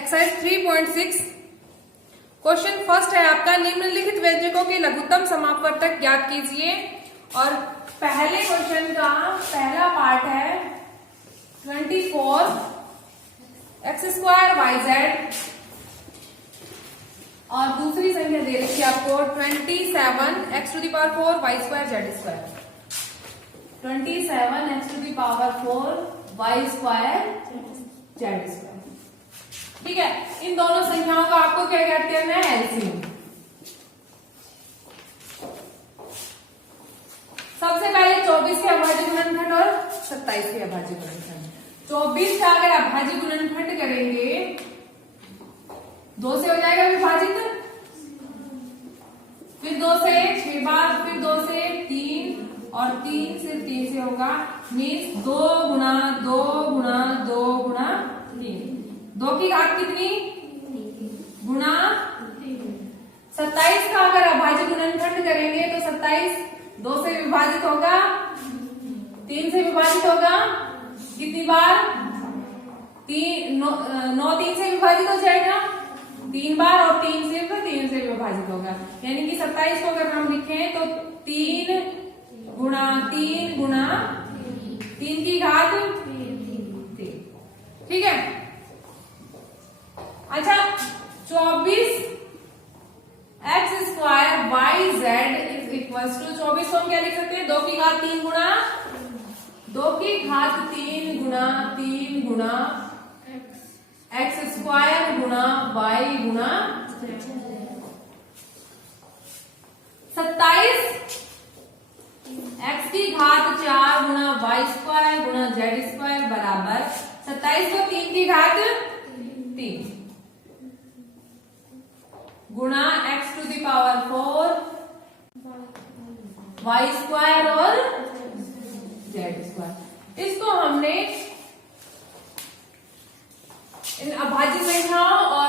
Exercise 3.6 question first है आपका, निम्नलिखित व्यंजकों के लघुत्तम समापवर्तक ज्ञात कीजिए। और पहले क्वेश्चन का पहला पार्ट है 24 एक्स स्क्वायर वाई जेड और दूसरी संख्या दे रखी है आपको 27 x to the power 4 Y square Z square. 27 x to the power 4 Y square Z square. ठीक है, इन दोनों संख्याओं का आपको क्या कहते हैं, एलसीएम। सबसे पहले 24 के अभाज्य गुणनखंड और 27 के अभाज्य गुणनखंड। 24 का अगर अभाज्य गुणनखंड करेंगे 2 से हो जाएगा विभाजित, फिर 2 से 6 बार, फिर 2 से 3 और 3 से 3 से होगा, मीन्स 2 गुणा 2 गुणा 2 गुणा 3। 2 की घात कितनी गुणा 27 का अगर अभाज्य गुणनखंड करेंगे तो 27 2 से विभाजित होगा, 3 से विभाजित होगा, कितनी बार 9 3 से विभाजित हो जाएगा 3 बार, और 3 सिर्फ 3 से विभाजित होगा। यानी कि 27 को अगर हम लिखें तो 3 गुणा 3 गुणा 3 की घात 3। ठीक है, अच्छा 24 X square Y Z is equal to 24 को हम क्या लिख सकते हैं, 2 की घात 3 गुणा 2 की घात 3 गुणा 3 गुणा एक्स स्क्वायर गुणा वाई गुणा 27 एक्स की घात 4 गुणा वाई स्क्वायर गुणा जेड स्क्वायर बराबर 27 को 3 की घात 3 गुणा x to the power 4 Y square और जेड स्क्वायर। इसको हमने इन अभाज्य संख्याओं और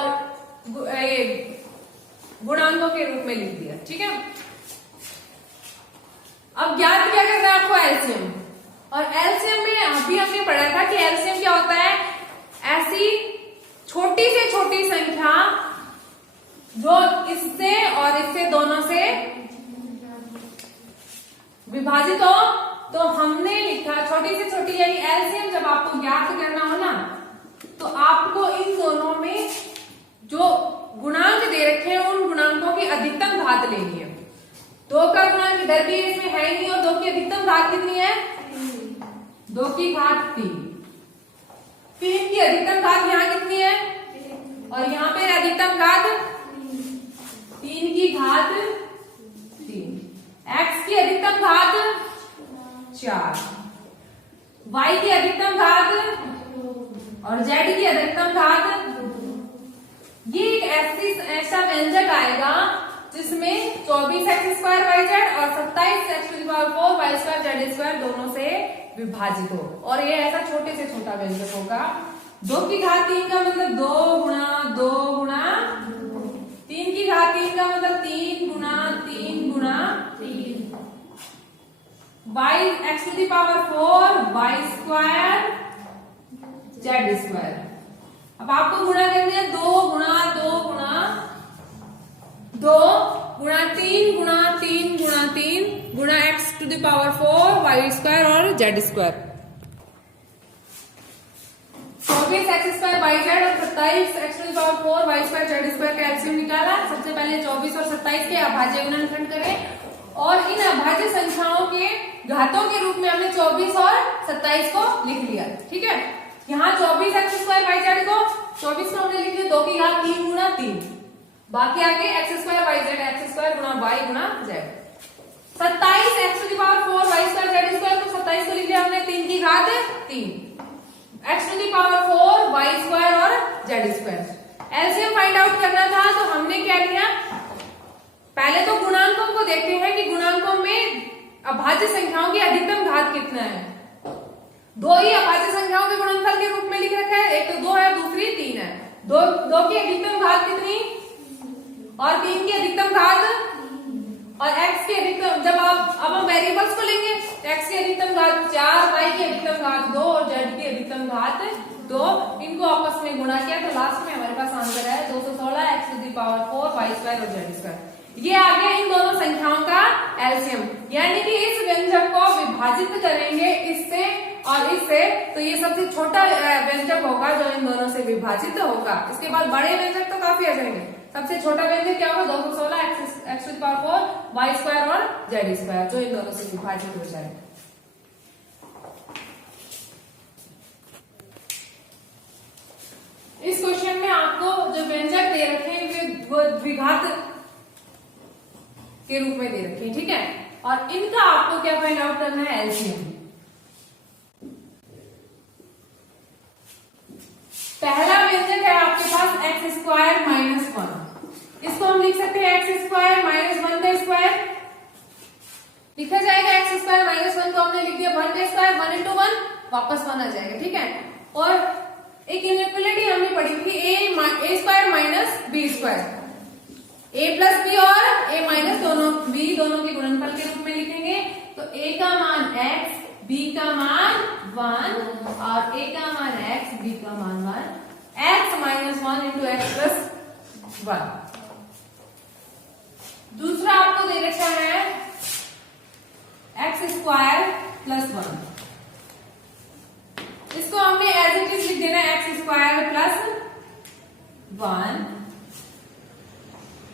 गुणांकों के रूप में लिख दिया। ठीक है, अब ज्ञात क्या करना है आपको, एलसीएम। और एलसीएम में अभी हमने पढ़ा था कि एलसीएम क्या होता है, ऐसी छोटी से छोटी संख्या जो इससे और इससे दोनों से विभाजित हो। तो हमने लिखा छोटी से छोटी, यानी एलसीएम जब आपको ज्ञात करना हो ना, तो आपको इन दोनों में जो गुणांक दे रखे हैं उन गुणांकों की अधिकतम घात लेनी है। 2 का गुणांक इधर भी इसमें है ही नहीं, और 2 की अधिकतम घात कितनी है, 2 की घात 3। 3 की अधिकतम घात यहाँ कितनी है, और यहाँ पे अधिकतम घात 3 की घात 3। x की अधिकतम घात 4, y की अधिकतम घात और z की अधिकतम घात। ये एक ऐसा व्यंजक आएगा जिसमें 24 एक्स स्क्वायर वाई जेड और 27 x to the power 4 Y square Z square दोनों से विभाजित हो। और ये ऐसा छोटे से छोटा व्यंजक होगा। 2 की घात 3 का मतलब 2 गुणा 2 गुणा 3 की घात 3 का मतलब 3 गुणा 3 गुणा 3 y x to the power 4 Y square Z square. अब आपको गुणा करनी है 2 गुणा 2 गुणा 2 गुणा 3 गुणा 3 गुणा 3 गुणा x to the power 4 Y square और Z square. 24 X square Y Z और 27 x to the power 4 Y square Z square का एलसीएम निकाला। सबसे पहले 24 और 27 के अभाज्य गुणनखंड करें, और इन अभाज्य संख्याओं के घातों के रूप में हमने 24 और 27 को लिख लिया। ठीक है, यहाँ 24 एक्स स्क्वायर वाई जेड को 24 को हमने लिख लिया 2 की घात 3 गुणा 3, बाकी आगे x square Y z x square गुणा वाई गुणा z. 27 x to the power 4 Y square Z square को 27 को लिख लिया हमने 3 की घात 3 X to the power 4 Y square और Z square. LCM find out करना था, तो हमने क्या किया, पहले तो गुणांकों को देखते हैं कि गुणांकों में अभाज्य संख्याओं की अधिकतम घात कितना है। 2 ही अभाज्य संख्याओं के गुणनफल के रूप में लिख रखा है, एक तो 2 है, दूसरी 3 है। 2 की अधिकतम घात कितनी और 3 की अधिकतम घात और x की अधिकतम। जब अब हम वेरिएबल्स को लेंगे, x की अधिकतम घात 4, y की अधिकतम घात 2 और z की अधिकतम घात तो इनको आपस में गुणा किया तो लास्ट में हमारे पास आंसर है 216 x to the power 4 y square और z स्क्वायर। ये आ गया इन दोनों संख्याओं का एलसीएम, यानी कि इस व्यंजक को विभाजित करेंगे इससे और इससे, तो ये सबसे छोटा व्यंजक होगा जो इन दोनों से विभाजित होगा। इसके बाद बड़े व्यंजक तो काफी आ जाएंगे। सबसे छोटा व्यंजक क्या होगा? 216 x to the power 4 y square और z स्क्वायर, जो इन दोनों से विभाजित हो जाएगा। इस क्वेश्चन में आपको जो व्यंजक दे रखे हैं वो द्विघात के रूप में दे रखे हैं, ठीक है, और इनका आपको क्या फाइंड आउट करना है? एलसीएम। पहला व्यंजक है आपके पास एक्स स्क्वायर माइनस 1, इसको हम लिख सकते हैं एक्स स्क्वायर माइनस 1 का स्क्वायर लिखा जाएगा। एक्स स्क्वायर माइनस 1 को हमने लिख दिया 1 का स्क्वायर, 1 into 1 वापस 1 आ जाएगा, ठीक है। और एक इनइक्वालिटी हमने पढ़ी थी ए स्क्वायर माइनस बी स्क्वायर, ए प्लस बी और ए माइनस दोनों बी दोनों के गुणनफल के रूप में लिखेंगे। तो ए का मान x, b का मान 1 और a का मान x, b का मान 1, x minus 1 into x plus 1। दूसरा आपको दे रखा है एक्स स्क्वायर प्लस 1, इसको हमने एज इट इज लिख देना है एक्स स्क्वायर प्लस 1।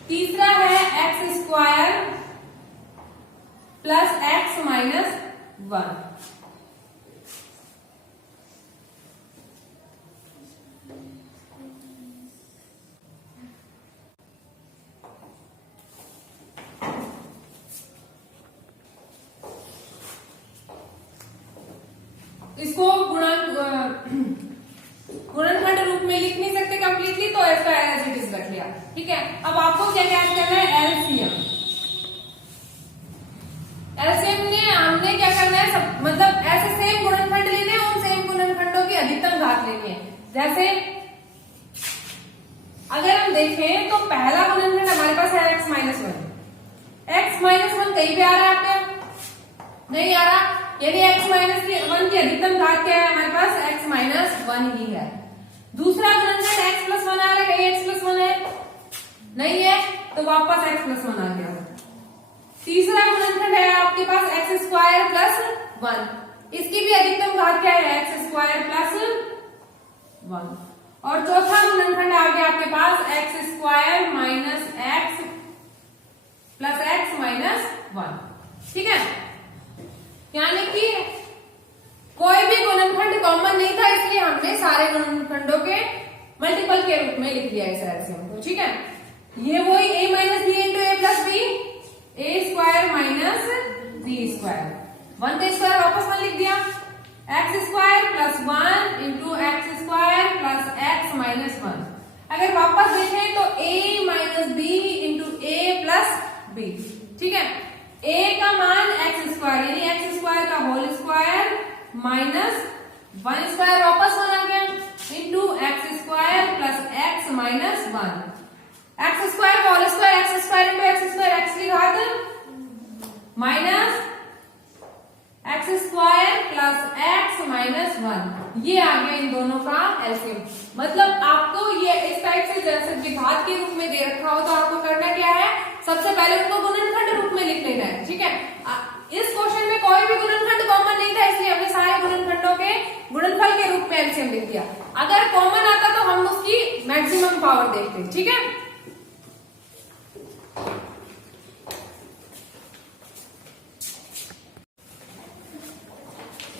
तीसरा है x square plus x minus 1। इसको गुणनखंड रूप में लिख नहीं सकते कंप्लीटली, तो इसका एज इट इज रख लिया, ठीक है। अब आपको क्या ज्ञात करना है? एलसीएम। एलसीएम ने हमने क्या करना है? सब मतलब ऐसे सेम गुणनखंड लेने हैं, उन सेम गुणनखंडों की अधिकतम घात लेनी है। जैसे अगर हम देखें तो पहला गुणनखंड हमारे पास है एक्स माइनस 1। एक्स माइनस 1 कहीं पे आ रहा है आपका? नहीं आ रहा, यानी x माइनस 1 की अधिकतम घात क्या है हमारे पास? x माइनस 1 ही है। दूसरा गुणनखंड x प्लस 1 आ रहा है, कहीं x प्लस 1 है? नहीं है, तो वापस x प्लस 1 आ गया। तीसरा गुणनखंड है आपके पास x स्क्वायर प्लस 1, इसकी भी अधिकतम घात क्या है? x square plus 1। और चौथा गुणनखंड आ गया आपके पास x square minus x plus x minus 1, ठीक है। यानी कि कोई भी गुणनखंड कॉमन नहीं था, इसलिए हमने सारे गुणनखंडों के मल्टीपल के रूप में लिख लिया इस एलसीएम को, ठीक है। ये वही a minus b into a plus b, a square minus b square, 1 का स्क्वायर वापस 1 लिख दिया, x square plus 1 into x square plus x minus 1। अगर वापस देखें तो a minus b into a plus b, ठीक है। a का मान एक्स स्क्वायर यानी एक्स स्क्वायर का होल स्क्वायर माइनस 1 स्क्वायर वापस 1 आ गया into x square plus x minus 1। X square whole square x square into x square x की घात minus x square plus x minus 1। ये आ गया इन दोनों का एलसीएम। मतलब आपको ये इस टाइप से जैसे द्विघात के रूप में दे रखा हो तो आपको करना क्या है? सबसे पहले उनको गुणनखंड रूप में लिख लेना है, ठीक है। इस क्वेश्चन में कोई भी गुणनखंड कॉमन नहीं था, इसलिए हमने सारे गुणनखंडों के गुणनफल के रूप में एलसीएम लिख दिया। अगर कॉमन आता तो हम उसकी मैक्सिमम पावर देखते, ठीक है।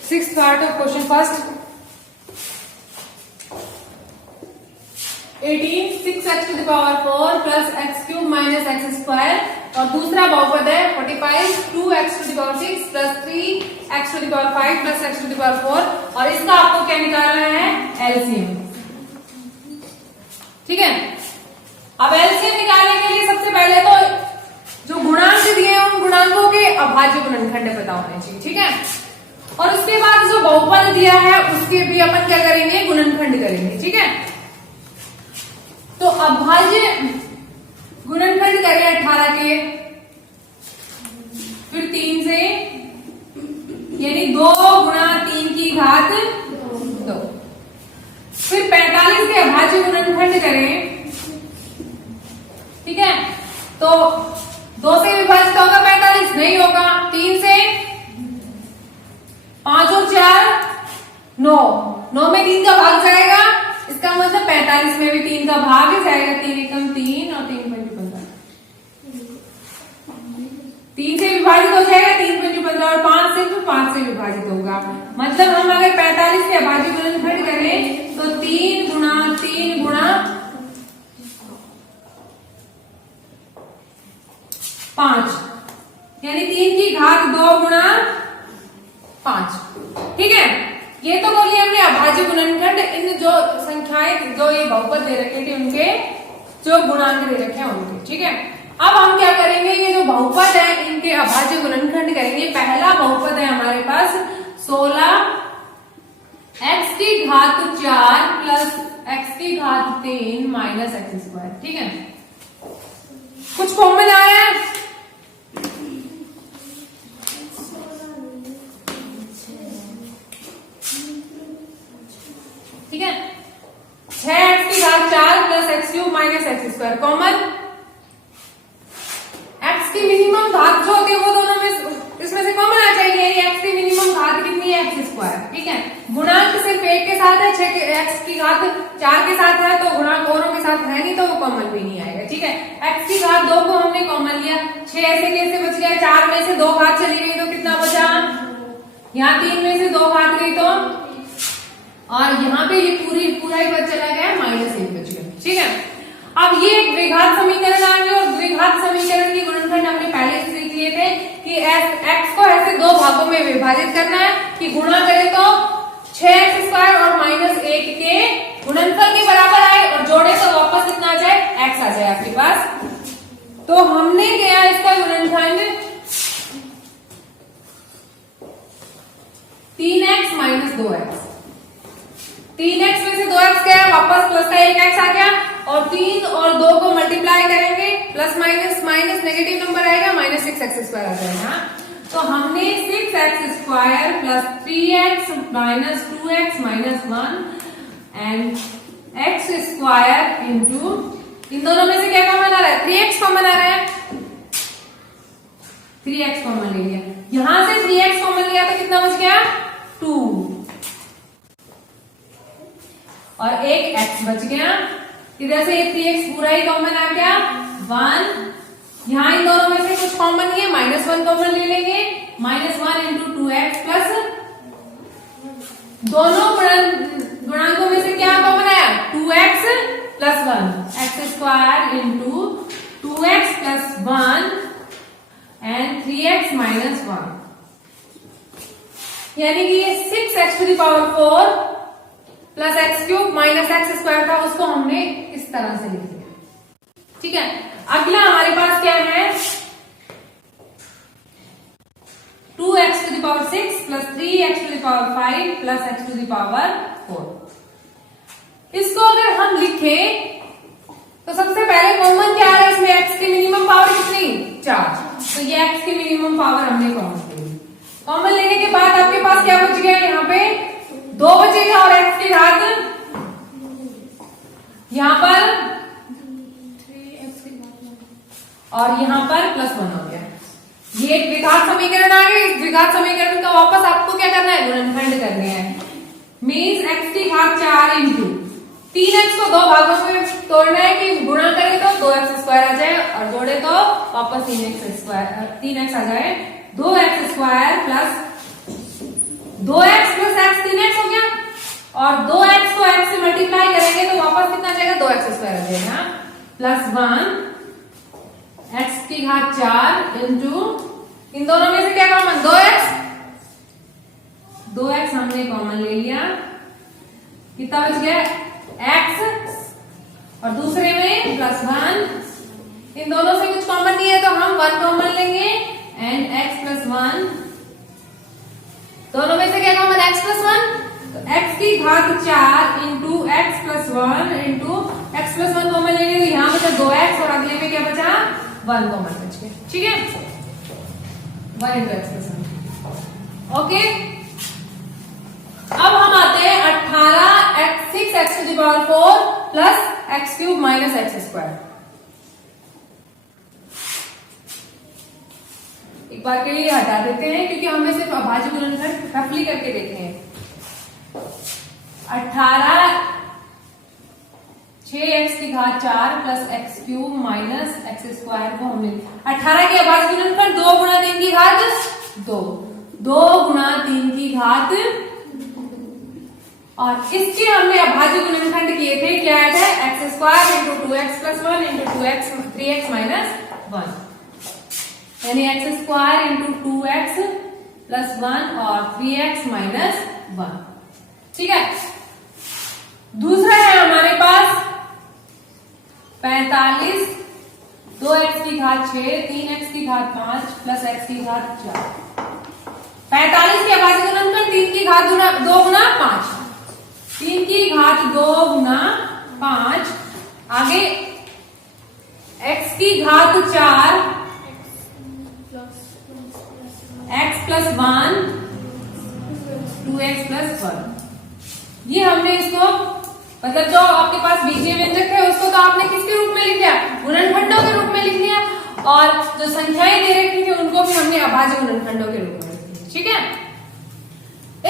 Sixth part of question first 18 6x to the power 4 plus x cube minus x square, और दूसरा बहुपद है 45 2x to the power 6 plus 3x to the power 5 plus x to the power 4, और इसका आपको क्या निकालना है? एलसीएम, ठीक है। अब एलसीएम निकालने के लिए सबसे पहले तो जो गुणांक दिए हैं उन गुणांकों के अभाज्य गुणनखंड पता होने चाहिए, ठीक है। और उसके बाद जो बहुपद दिया है उसके भी अपन क्या करेंगे? गुणनखंड करेंगे, ठीक है। तो अभाज्य गुणनखंड करें 18 के, फिर 3 से, यानी 2 गुणा 3 की घात 2, गुणनखंड करें, ठीक है, तो 2 से विभाजित होगा 45, नहीं होगा। 3 से 5 और 4 9, 9 में 3 का भाग जाएगा, इसका मतलब 45 में भी 3 का भाग ही जाएगा। 3 एकम 3 और 3 पंच 15, 3 से विभाजित हो जाएगा, 3 पंच 15 और 5 से, तो 5 से विभाजित होगा। मतलब हम अगर 45 से अभाज्य गुणनखंड करें तो 3 गुणा 3 गुणा 5, यानी 3 की घात 2 गुणा 5, ठीक है। ये तो बोलिए हमने अभाज्य गुणनखंड। इन जो संख्याएं जो ये बहुपद दे रखे थे उनके जो गुणांक दे रखे हैं उनके, ठीक है। अब हम क्या करेंगे, ये जो बहुपद है इनके अभाज्य गुणनखंड करेंगे। पहला बहुपद है हमारे पास 16 x की घात 4 प्लस x की घात 3 माइनस एक्स स्क्वायर, ठीक है। कुछ कॉमन आया है, ठीक है। 6x की घात 4 plus x cube minus x square common. x की मिनिमम घात जो होती है वो दोनों में इसमें से कॉमन आ जाएगी, यानी x की मिनिमम घात कितनी है, एक्स स्क्वायर, ठीक है। गुणांक सिर्फ एक के साथ है, 6x की घात 4 के साथ है, तो गुणांक औरों के साथ है नहीं, तो वो कॉमन भी नहीं आएगा, ठीक है। x की घात 2 को हमने कॉमन लिया, 6 ऐसे कैसे बच गया, 4 में से 2 घात चली गई तो कितना बचा, यहाँ 3 में से 2 घात गई तो, और यहाँ पे ये पूरा ही पद चला गया, -1 बच गया, ठीक है। अब ये एक द्विघात समीकरण आ गया, और द्विघात समीकरण की गुणनखंड हमने पहले से सीख लिए थे कि x को ऐसे 2 भागों में विभाजित करना है कि गुणा करें तो 6x स्क्वायर और -1 के गुणनफल के बराबर आए, और जोड़े तो वापस कितना आ जाए, x आ जाए आपके पास। तो हमने किया इसका गुणनखंड 3x माइनस 2x, 3x में से 2x गया, वापस प्लस का 1x आ गया, और 3 और 2 को मल्टीप्लाई करेंगे, plus minus minus negative number आएगा, -6x स्क्वायर आ जाएगा। तो हमने 6x square plus 3x minus 2x minus 1 and x square into, इन दोनों में से क्या कॉमन आ रहा है, 3x कॉमन आ रहा है, 3x कॉमन ले लिया, यहां से 3x कॉमन लिया तो कितना बच गया, 2, और एक x बच गया, इधर से 3x पूरा ही कॉमन आ गया, 1, यहां इन दोनों में से कुछ कॉमन नहीं है, -1 कॉमन ले लेंगे, -1 इंटू 2x प्लस दोनों गुणांकों में से क्या कॉमन आया, 2x plus 1, x square into 2x plus 1 and 3x minus 1, यानी कि ये 6x to the power 4 plus x cube minus x square था, उसको हमने इस तरह से लिख दिया, ठीक है। अगला हमारे पास क्या है, 2x to the power 6 plus 3x to the power 5 plus x to the power 4। इसको अगर हम लिखें तो सबसे पहले कॉमन क्या आ रहा है इसमें, x की मिनिमम पावर कितनी, 4, तो ये x की मिनिमम पावर हमने कॉमन ले ली। कॉमन लेने के बाद आपके पास क्या बच गया, यहाँ पे 2 बचेगा, और x की घात यहां पर 3x और यहां पर +1 हो गया। ये एक द्विघात समीकरण आ गया। इस द्विघात समीकरण का वापस आपको क्या करना है, गुणनखंड करने हैं। मीन्स x की घात 4 इंटू 3x को 2 भागों में तोड़ना है कि गुणा करें तो 2x स्क्वायर आ जाए, और जोड़े तो वापस 3x आ जाए, 2x square plus 2x plus x 3x हो गया, और 2x को x से मल्टीप्लाई करेंगे तो वापस कितना जाएगा, 2x स्क्वायर आ जाएगा, प्लस 1 x की घात 4 इंटू, इन दोनों में से क्या कॉमन, 2x हमने कॉमन ले लिया, कितना बच गया, x, और दूसरे में प्लस 1, इन दोनों से कुछ कॉमन नहीं है तो हम 1 कॉमन लेंगे, एंड x प्लस 1, दोनों में से क्या कॉमन, x प्लस 1, तो x की घात 4 into x plus 1 into x plus 1 common लेंगे, तो यहाँ बचा 2x, और अगले में क्या बचा, 1 कॉमन बच गया, ठीक है, 1 इंटू एक्स प्लस 1, ओके। अब हम आते हैं 18 6x to the power 4 plus x cube minus x square. एक बार के लिए हटा देते हैं क्योंकि हमें सिर्फ अभाज्य गुणनखंड रफली करके देखे हैं। 18 6x की घात 4 plus x cube minus x square को हमने 18 के अभाज्य गुणनखंड 2 गुणा 3 की घात 2, 2 गुणा 3 की घात, और इसके हमने अभाज्य गुणनखंड किए थे, क्या आया था, x square into 2x plus 1 into 2x 3x minus 1, यानी x square into 2x plus 1 और 3x माइनस 1। ठीक है, दूसरा है हमारे पास 45 2x की घात 6 3x की घात 5 प्लस x की घात 4। 45 के अभाज्य गुणनखंड 3 की घात 2 गुना 5, 3 की घात 2 गुना 5, आगे x की घात 4 x प्लस 1 2x प्लस 1। ये हमने इसको मतलब जो आपके पास बीजीय व्यंजक है उसको तो आपने किसके रूप में लिख दिया, गुणनखंडों के रूप में लिख दिया, और जो संख्याएं दे रखी थी उनको भी हमने अभाज्य गुणनखंडों के रूप में लिख दिया। ठीक है,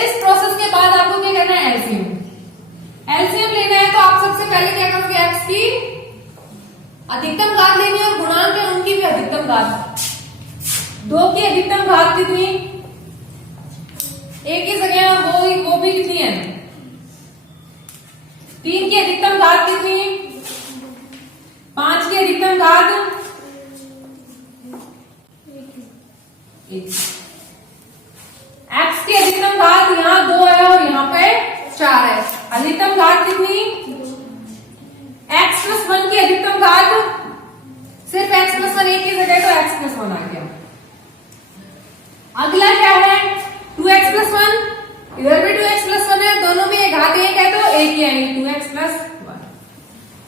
इस प्रोसेस के बाद आपको क्या करना है, एलसीएम। एलसीएम लेना है तो आप सबसे पहले क्या करोगे, एक्स की अधिकतम घात लेनी है और गुणांक है उनकी भी अधिकतम घात। 2 की अधिकतम घात कितनी, एक ही जगह और वो भी कितनी है, 3 की अधिकतम घात कितनी, 5 की अधिकतम घात 1। एक्स की अधिकतम घात यहाँ 2 है और यहाँ पे 4 है, अधिकतम घात कितनी, x प्लस 1 की अधिकतम घात, सिर्फ x प्लस 1 एक ही जगह तो x प्लस 1 आ गया। अगला क्या है, 2x प्लस 1, इधर भी 2x प्लस 1 है, दोनों में ये घात 1 है तो एक ही आएगी 2x प्लस 1,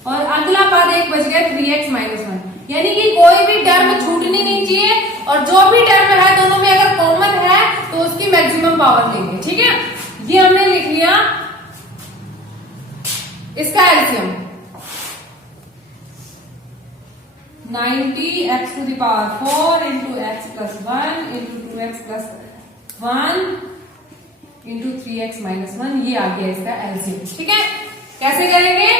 और अगला पद एक बच गया 3x माइनस 1, यानी कि कोई भी टर्म छूटनी नहीं चाहिए, और जो भी टर्म है दोनों में अगर कॉमन है तो उसकी मैक्सिमम पावर लेंगे। ठीक है, ये हमने लिख लिया इसका LCM 90 x to the power 4 into x plus 1 into 2x plus 1 into 3x minus 1, ये आ गया इसका एलसीएम। ठीक है, कैसे करेंगे,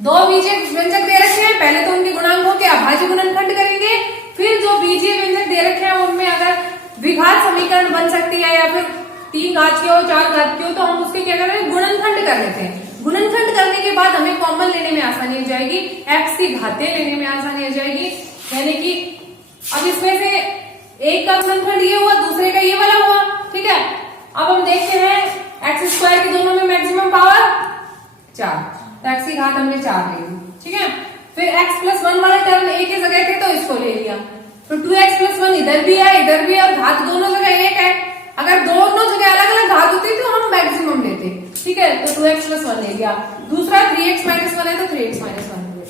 दो बीजीय व्यंजक दे रखे हैं, पहले तो उनके गुणांकों के अभाज्य गुणनखंड करेंगे, फिर जो बीजीय व्यंजक दे रखे हैं उनमें अगर द्विघात समीकरण बन सकती है या फिर 3 घात की हो 4 घात की हो तो हम उसके क्या करेंगे, गुणनखंड कर लेते हैं। गुणनखंड करने के बाद हमें कॉमन लेने में आसानी हो जाएगी, x की घातें लेने में आसानी हो जाएगी, यानी कि अब इसमें से एक का गुणनखंड ये हुआ, दूसरे का ये वाला हुआ। ठीक है, अब हम देखते हैं एक्स स्क्वायर के दोनों में मैक्सिमम पावर 4, तो x की घात हमने 4 ले ली। ठीक है, फिर x प्लस 1 वाला टर्म एक ही जगह थे तो इसको ले लिया, तो 2x प्लस 1 इधर भी है और घात दोनों जगह एक है, अगर दोनों जगह अलग अलग घात होती तो हम मैक्सिमम लेते। ठीक है, तो 2x प्लस 1 ले लिया, दूसरा 3x माइनस 1 है तो 3x माइनस 1 ले।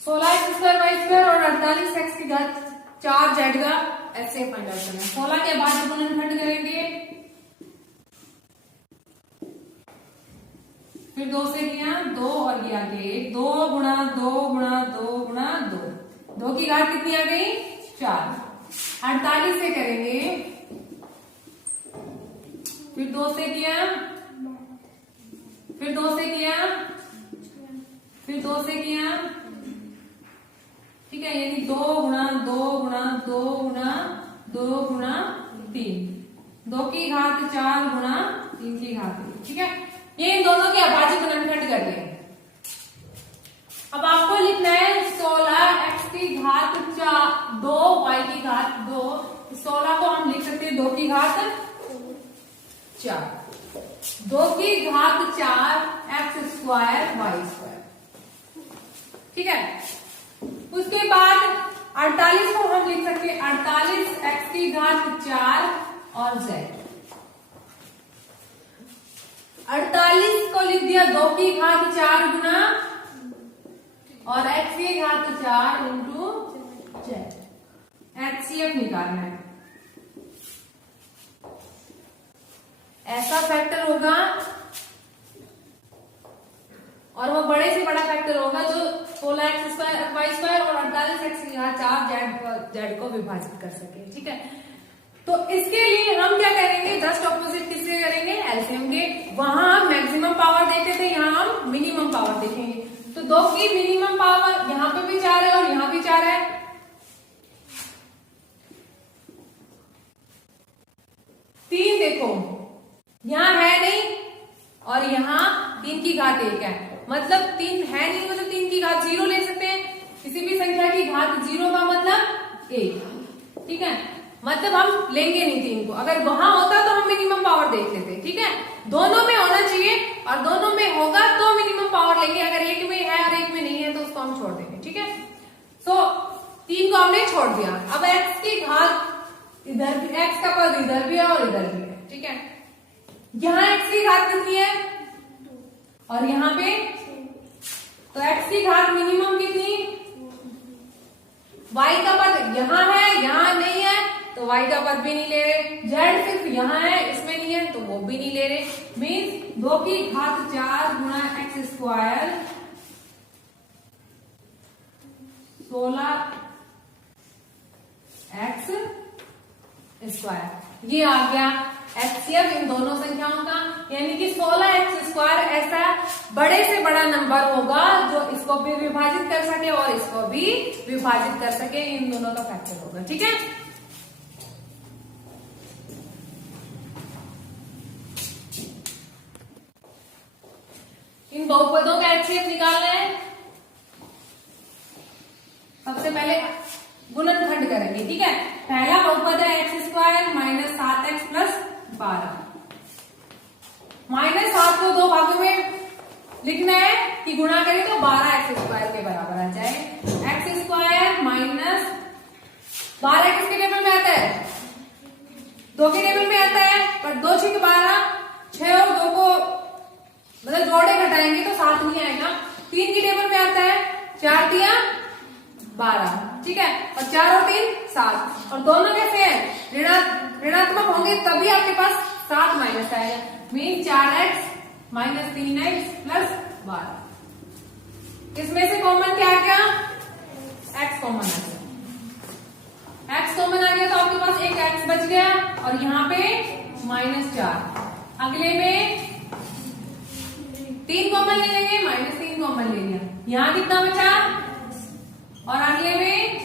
16x स्क्वायर वाई स्क्वायर और 48x की घात 4 जेड का ऐसे फाइंड आउट करना है। 16 के बाद गुणनखंड करेंगे, फिर 2 से किया 2 और ये आ गए 2 गुणा 2 गुणा 2 गुणा 2, 2 की घात कितनी आ गई 4। 48 से करेंगे, फिर 2 से किया, फिर 2 से किया, फिर 2 से किया। ठीक है, यानी 2 गुणा 2 गुणा 2 गुणा 2 गुणा 3, 2 की घात 4 गुणा 3 की घात 3। ठीक है, ये इन दोनों के अभाज्य गुणनखंड करते हैं। अब आपको लिखना है 16x की घात 2 y की घात 2, 16 को हम लिख सकते हैं 2 की घात 4, 2 की घात 4 x स्क्वायर y स्क्वायर। ठीक है, उसके बाद 48 को हम लिख सकते हैं 48x की घात 4 और z। 48 को लिख दिया 2 की घात 4 गुना और x की घात 4 इंटू z। HCF निकालना है। ऐसा फैक्टर होगा और वो बड़े से बड़ा फैक्टर होगा जो 16x² वाई स्क्वायर और 48x की घात 4 जेड को विभाजित कर सके। ठीक है, तो इसके लिए हम क्या करेंगे, जस्ट ऑपोजिट किससे करेंगे, एलसीएम के। वहां हम मैक्सिमम पावर देखते थे, यहाँ हम मिनिमम पावर देखेंगे। तो 2 की मिनिमम पावर यहाँ पे भी 4 है और यहाँ भी 4 है। 3 देखो यहाँ है नहीं और यहाँ 3 की घात 1 है, मतलब 3 है नहीं, मतलब 3 की घात 0 ले सकते हैं। किसी भी संख्या की घात 0 का मतलब 1। ठीक है, मतलब हम लेंगे नहीं 3 को। अगर वहां होता तो हम मिनिमम पावर देख लेते। ठीक है, दोनों में होना चाहिए और दोनों में होगा तो मिनिमम पावर लेंगे। अगर एक में है और एक में नहीं है तो उसको हम छोड़ देंगे। ठीक है, सो 3 को हमने छोड़ दिया। अब x की घात इधर भी, x का पद इधर भी है और इधर भी है। ठीक है, यहाँ x की घात कितनी है और यहाँ पे, तो x की घात मिनिमम कितनी, y का पद यहाँ है, यहाँ नहीं है तो y का पद भी नहीं ले रहे। z सिर्फ यहाँ है, इसमें नहीं है तो वो भी नहीं ले रहे। मीन्स 2 की घात 4 गुणा x स्क्वायर 16x स्क्वायर, ये आ गया एचसीएफ इन दोनों संख्याओं का। यानी कि 16x स्क्वायर ऐसा बड़े से बड़ा नंबर होगा जो इसको भी विभाजित कर सके और इसको भी विभाजित कर सके, इन दोनों का फैक्टर होगा। ठीक है, इन बहुपदों का एचसीएफ निकालना है। सबसे पहले गुणनखंड करेंगे। ठीक है, पहला बहुपद है x square minus 7x plus 12। Minus 7 को 2 भागों में लिखना है कि गुणा करें तो 12x स्क्वायर के बराबर आ जाए। x स्क्वायर माइनस 12 किसके टेबल में आता है, 2 के टेबल में आता है, पर 2 6 12, 6 और 2 को मतलब जोड़े घटाएंगे तो 7 नहीं आएगा। 3 की टेबल में आता है, 4 दिया 12। ठीक है, और 4 और 3 7, और दोनों कैसे हैं, ऋणात्मक होंगे तभी आपके पास 7 माइनस आएगा। Mean 4x minus 3x plus 12। इसमें से कॉमन क्या आ गया, x कॉमन आ गया। x कॉमन आ गया तो आपके पास एक x बच गया और यहाँ पे -4। अगले में 3 कॉमन ले लेंगे, -3 कॉमन ले लिया। यहाँ कितना बचा, और अगले में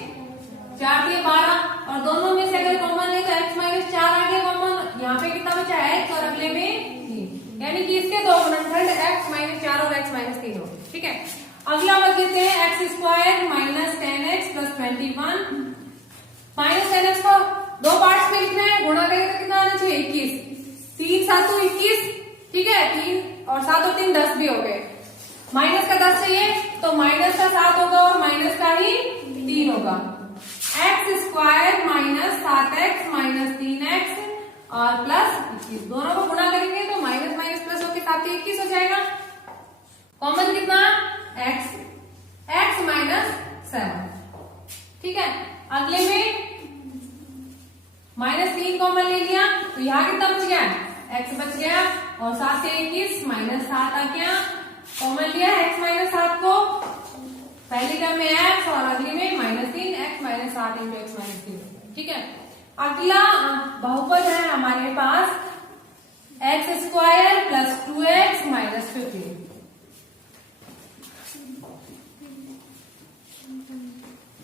4 दिए 12, और दोनों में से अगर कॉमन ले तो x -4 आ गया कॉमन। यहाँ पे कितना बचा x और अगले में 3, यानी कि इसके 2 गुणनखंड x -4 और x -3 हो गए। ठीक है, अगला बच लेते हैं x square minus 10x plus 21। Minus 10x को 2 पार्ट्स में लिखना है, गुणा करें तो कितना आना चाहिए, 21। 3 7 21। ठीक है, 3 और 7 और 3 10 भी हो गए। माइनस का 10 चाहिए तो माइनस का 7 होगा और माइनस का ही 3 होगा। x square minus 7x minus 3x और प्लस 21, दोनों को गुणा करेंगे तो माइनस माइनस प्लस होकर 7 21 हो जाएगा। कॉमन कितना, x माइनस 7। ठीक है, अगले में -3 कॉमन ले लिया तो यहाँ कितना बच गया, x बच गया, और 7 से 21 -7 आ गया। कॉमन लिया x -7 को, पहली टर्म में x और अगली में -3, x -7 इंटू x -3। ठीक है, अगला बहुपद है हमारे पास x square plus 2x minus 15।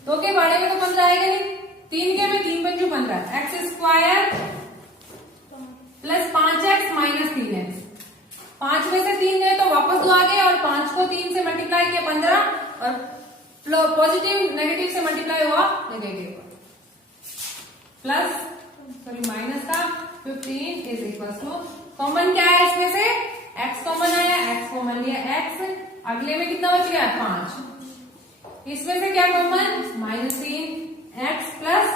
तो के बारे में तो 15 आएगा नहीं, 3 के में 3 Panju 15, x square plus 5x minus 3x। 5 में से 3 गए तो वापस 2 आ गए, और 5 को 3 से मल्टीप्लाई किया 15, और पॉजिटिव नेगेटिव से मल्टीप्लाई हुआ नेगेटिव, प्लस सॉरी माइनस का 15 इज इक्वल टू, कॉमन क्या है इसमें से, x कॉमन आया, x कॉमन लिया x, अगले में कितना बच गया 5, इसमें से क्या कॉमन, -3 x प्लस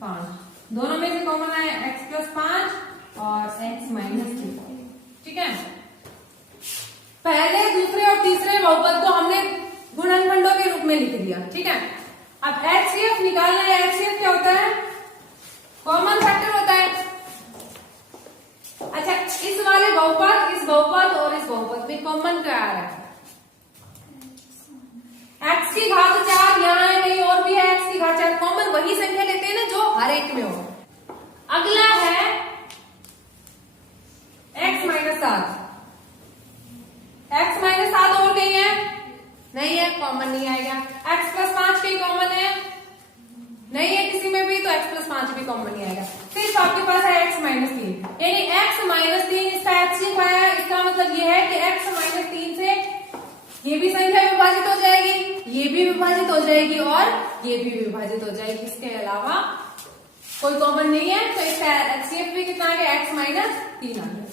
5, दोनों में से कॉमन आया x प्लस 5 और x -3। ठीक है, पहले दूसरे और तीसरे बहुपद को हमने गुणनखंडों के रूप में लिख दिया। ठीक है, अब एचसीएफ निकालना है। एचसीएफ क्या होता है, कॉमन फैक्टर होता है। अच्छा, चार कॉमन वही संख्या लेते हैं ना जो हर एक में हो। अगला है x माइनस 7। x माइनस 7 और कहीं है? नहीं है, कॉमन नहीं आएगा। x प्लस 5 कहीं कॉमन है? नहीं है किसी में भी, तो x प्लस 5 भी कॉमन नहीं आएगा। सिर्फ आपके पास है x माइनस 3, यानी x माइनस 3 इसका एचसीएफ आया। इसका मतलब ये है कि x माइनस 3 से ये भी संख्या विभाजित हो जाएगी, ये भी विभाजित हो जाएगी और ये भी विभाजित हो जाएगी। इसके अलावा कोई कॉमन नहीं है, तो इसका एचसीएफ भी कितना आ गया? x माइनस 3 आ गया।